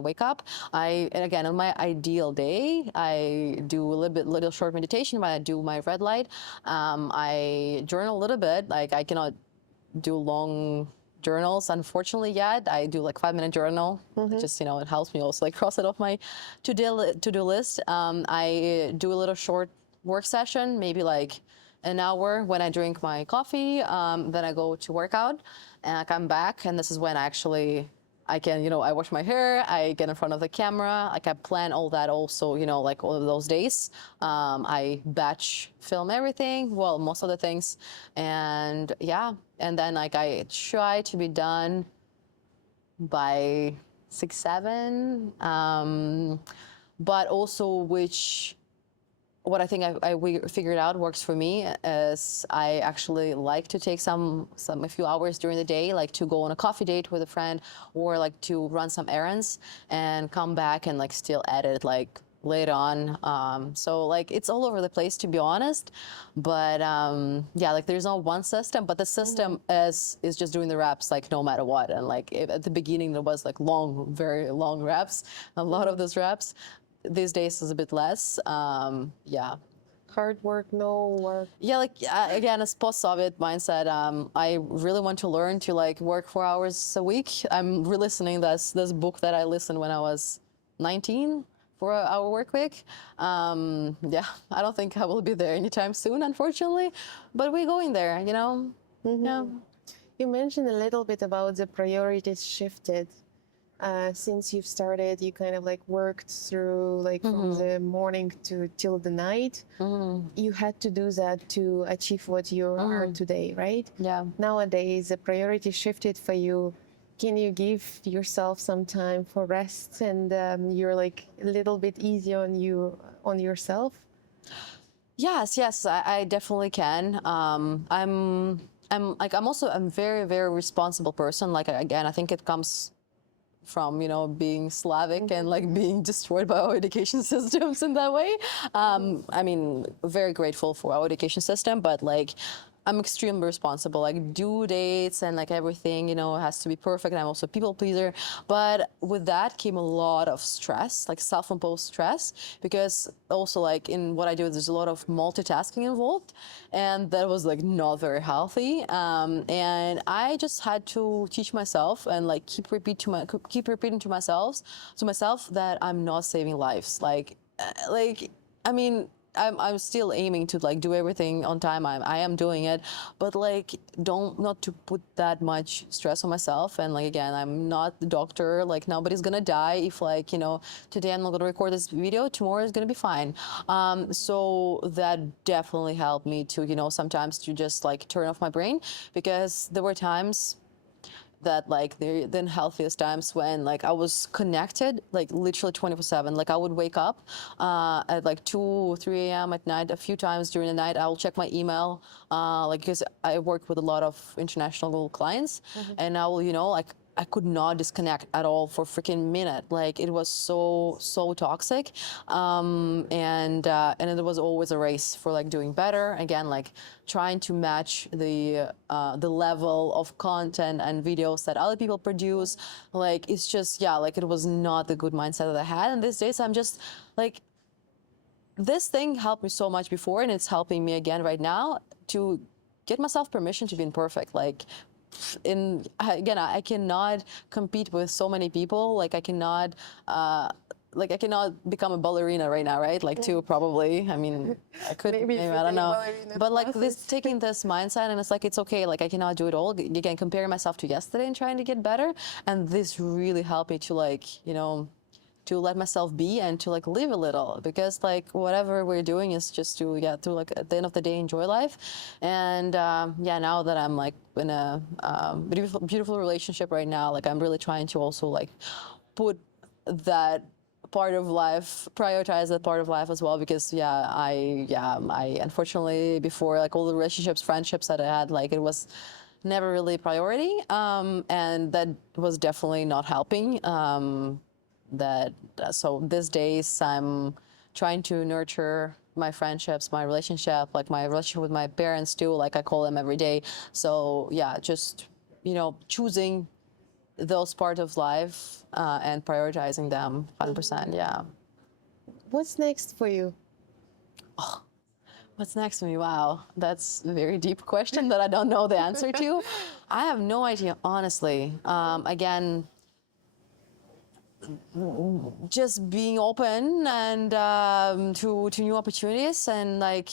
wake up, and again, on my ideal day, I do a little short meditation, but I do my red light. I journal a little bit, like I cannot do long journals, unfortunately, yet. I do like 5-minute journal. Just, it helps me also like cross it off my to-do list. I do a little short work session, maybe like an hour when I drink my coffee. Then I go to work out and I come back, and this is when I can, I wash my hair, I get in front of the camera, like I plan all that also, like all of those days. I batch film everything, well, most of the things. And yeah, and then like I try to be done by 6, 7. But also what I think we figured out works for me is I actually like to take a few hours during the day, like to go on a coffee date with a friend, or like to run some errands and come back and like still edit like later on. So like it's all over the place, to be honest. But yeah, like there's no one system, but the system is just doing the reps like no matter what. And like at the beginning there was like very long reps, a lot of those reps. These days is a bit less. Yeah. hard work, no work. Yeah, like again, as post-Soviet mindset, I really want to learn to like work 4 hours a week. I'm re-listening this book that I listened when I was 19 for our work week. Yeah, I don't think I will be there anytime soon, unfortunately, but we're going there, you know. Yeah. You mentioned a little bit about the priorities shifted. Since you've started, you kind of like worked through like from the morning to till the night. You had to do that to achieve what you are today, right? Yeah. Nowadays, the priority shifted for you. Can you give yourself some time for rest and you're like a little bit easy on yourself? Yes, I definitely can. I'm also I'm very very responsible person. Like again, I think it comes from being Slavic and like being destroyed by our education systems in that way. I mean, very grateful for our education system, but like I'm extremely responsible, like due dates and like everything, has to be perfect. I'm also a people pleaser. But with that came a lot of stress, like self-imposed stress, because also like in what I do, there's a lot of multitasking involved. And that was like not very healthy. And I just had to teach myself and like keep repeating to myself that I'm not saving lives. I mean, I'm still aiming to like do everything on time. I am doing it, but like not to put that much stress on myself. And like again, I'm not the doctor. Like nobody's gonna die if like today I'm not gonna record this video. Tomorrow is gonna be fine. So that definitely helped me to sometimes to just like turn off my brain, because there were times that like the unhealthiest times when like I was connected like literally 24/7. Like I would wake up at like 2 or 3 a.m. at night. A few times during the night I'll check my email, like because I work with a lot of international clients, and I will like I could not disconnect at all for freaking minute. Like it was so toxic, and it was always a race for like doing better. Again, like trying to match the level of content and videos that other people produce. Like it's just like it was not the good mindset that I had. And these days I'm just like, this thing helped me so much before, and it's helping me again right now to get myself permission to be imperfect. Like I cannot compete with so many people. Like I cannot become a ballerina right now, right? Like too probably. I mean, I could maybe I don't know. But like this taking this mindset, and it's like it's okay. Like I cannot do it all. Again, comparing myself to yesterday and trying to get better, and this really helped me to like to let myself be and to like live a little, because like whatever we're doing is just to like at the end of the day enjoy life. And now that I'm like in a beautiful relationship right now, like I'm really trying to also like put that part of life, prioritize that part of life as well, because I unfortunately before, like all the relationships, friendships that I had, like it was never really a priority, and that was definitely not helping. So these days I'm trying to nurture my friendships, my relationship, like my relationship with my parents too. Like I call them every day. So just choosing those part of life and prioritizing them 100%. Yeah. What's next for you? What's next for me? Wow, that's a very deep question that I don't know the answer to. I have no idea, honestly. Again, just being open and to new opportunities, and like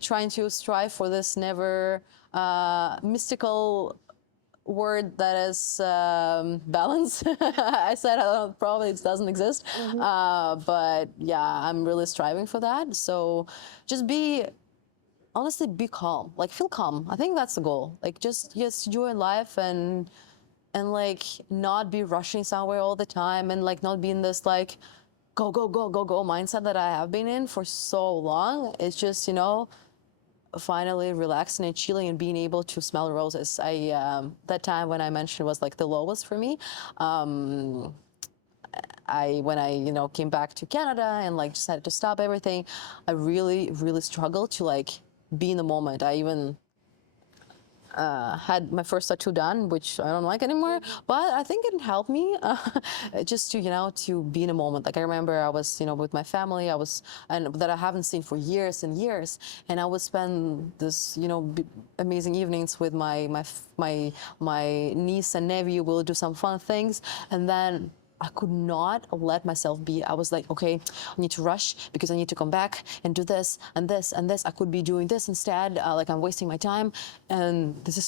trying to strive for this never mystical word that is balance. I said probably it doesn't exist, but I'm really striving for that. So just honestly be calm, like feel calm. I think that's the goal. Like just enjoy life and like not be rushing somewhere all the time, and like not be in this like go mindset that I have been in for so long. It's just finally relaxing and chilling and being able to smell roses. That time when I mentioned was like the lowest for me. When I came back to Canada and like decided to stop everything, I really struggled to like be in the moment. had my first tattoo done, which I don't like anymore. But I think it helped me just to, to be in a moment. Like I remember I was, with my family. And that I haven't seen for years and years. And I would spend this, amazing evenings with my niece and nephew. We'll do some fun things, and then I could not let myself be. I was like, okay, I need to rush because I need to come back and do this and this and this. I could be doing this instead. Like I'm wasting my time, and this is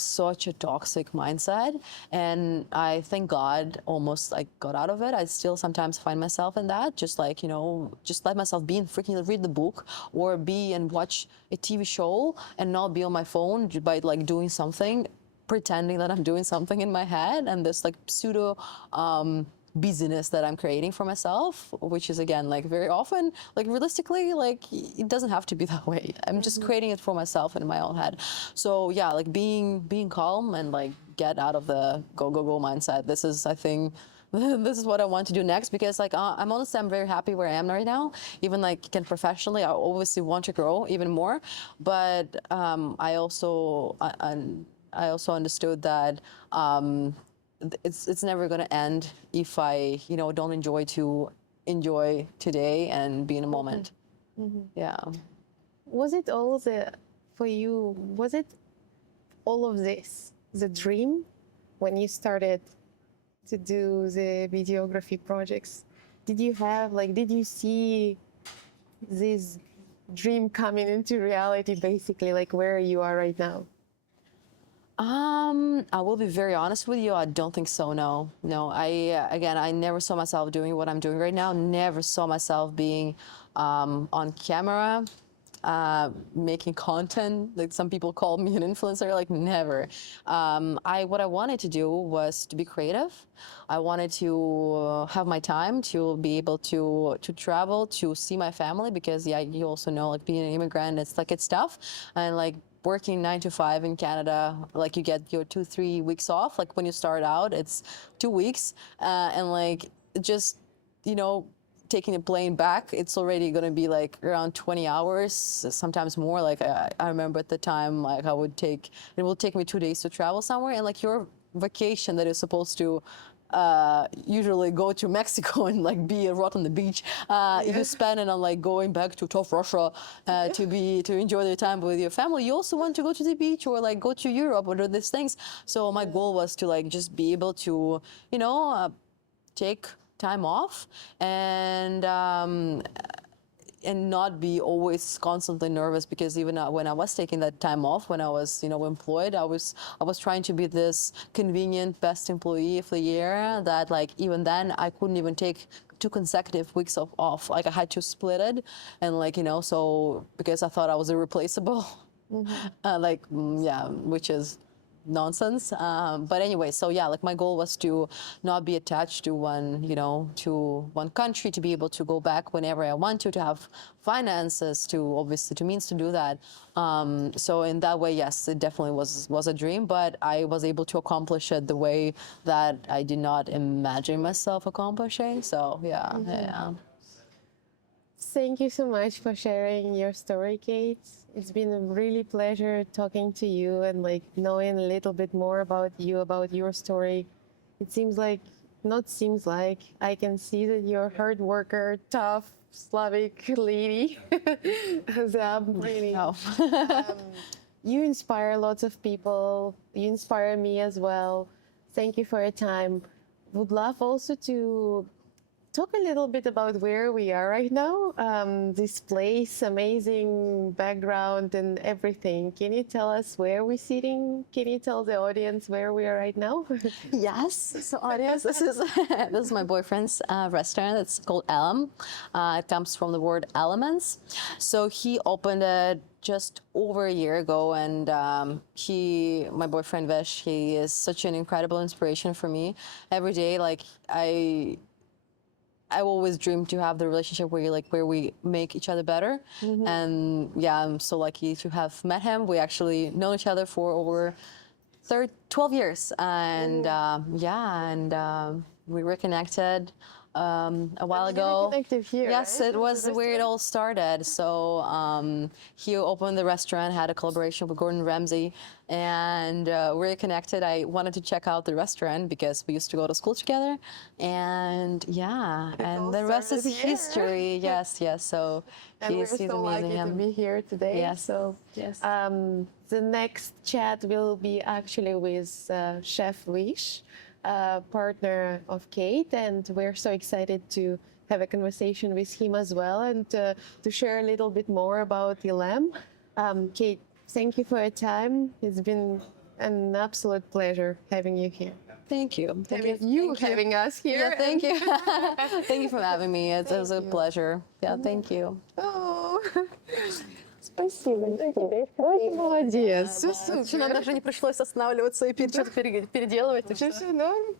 such a toxic mindset. And I thank God almost like got out of it. I still sometimes find myself in that, just like just let myself be and freaking read the book or be and watch a TV show and not be on my phone by like doing something, pretending that I'm doing something in my head, and this like pseudo busyness that I'm creating for myself, which is again like very often like realistically like it doesn't have to be that way. I'm just creating it for myself in my own head. So yeah, like being calm and like get out of the go mindset. This is, I think, this is what I want to do next, because like I'm very happy where I am right now. Even like again professionally, I obviously want to grow even more, but I also understood that it's never going to end if I don't enjoy today and be in a moment. Yeah. Was it all for you? Was it all of this the dream when you started to do the videography projects? Did you see this dream coming into reality, basically, like where you are right now? I will be very honest with you. I don't think so. No. I never saw myself doing what I'm doing right now. Never saw myself being on camera, making content. Like some people call me an influencer. Like never. What I wanted to do was to be creative. I wanted to have my time to be able to travel, to see my family, because yeah, you also know, like being an immigrant, it's tough, and like working 9 to 5 in Canada, like you get your 2-3 weeks off. Like when you start out, it's 2 weeks, and like just taking a plane back, it's already gonna be like around 20 hours, sometimes more. Like I remember at the time, like it will take me 2 days to travel somewhere, and like your vacation that is supposed to usually go to Mexico and like be a rot on the beach. You spend it on like going back to tough Russia to enjoy the time with your family. You also want to go to the beach or like go to Europe or do these things. So my goal was to like just be able to take time off and not be always constantly nervous, because even when I was taking that time off, when I was employed, I was trying to be this convenient best employee of the year, that like even then I couldn't even take 2 consecutive weeks off. Like I had to split it, and like so because I thought I was irreplaceable. Which is nonsense. But anyway, so yeah, like my goal was to not be attached to one country, to be able to go back whenever I want to have finances, to means to do that. So in that way, yes, it definitely was a dream, but I was able to accomplish it the way that I did not imagine myself accomplishing. So yeah, yeah. Thank you so much for sharing your story, Kate. It's been a really pleasure talking to you and like knowing a little bit more about you, about your story. It I can see that you're a hard worker, tough, Slavic lady. So really, No. you inspire lots of people. You inspire me as well. Thank you for your time. Would love also to talk a little bit about where we are right now. This place, amazing background and everything. Can you tell us where we're sitting? Can you tell the audience where we are right now? Yes. So audience, this is my boyfriend's restaurant. It's called ELEM. It comes from the word elements. So he opened it just over a year ago, and my boyfriend Vesh, he is such an incredible inspiration for me. Every day, like I always dreamed to have the relationship where we make each other better. And yeah, I'm so lucky to have met him. We actually know each other for over 12 years, and we reconnected a while ago. Connected here, Yes, right? it was where it all started. So he opened the restaurant, had a collaboration with Gordon Ramsay, and we're connected. I wanted to check out the restaurant because we used to go to school together, and yeah, all and the rest is started here. history. Yes, yes. And So we're he's so lucky amazing. to be here today. Yes. So Yes. the next chat will be actually with Chef Wish, partner of Kate, and we're so excited to have a conversation with him as well and to share a little bit more about ELEM. Kate, thank you for your time. It's been an absolute pleasure having you here. Thank you. Thank Having you. having us here. Yeah, thank you. Thank you for having me. It was a Thank you. pleasure. Yeah, thank you. Oh. Спасибо. Очень молодец. Все Нам супер. даже не пришлось останавливаться и что-то переделывать. Все норм.